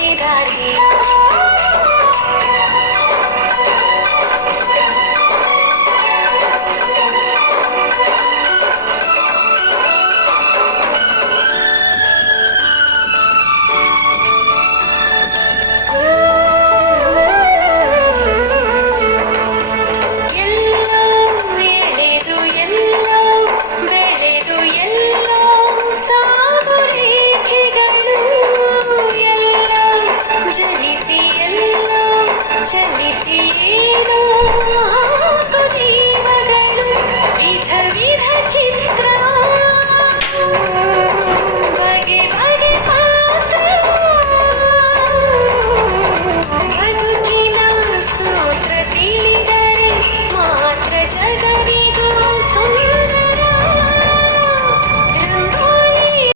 realidade. ಎಲ್ಲೋ ಜನಿಸಿ ಎಲ್ಲೋ ಚಲಿಸಿ ಏನೋ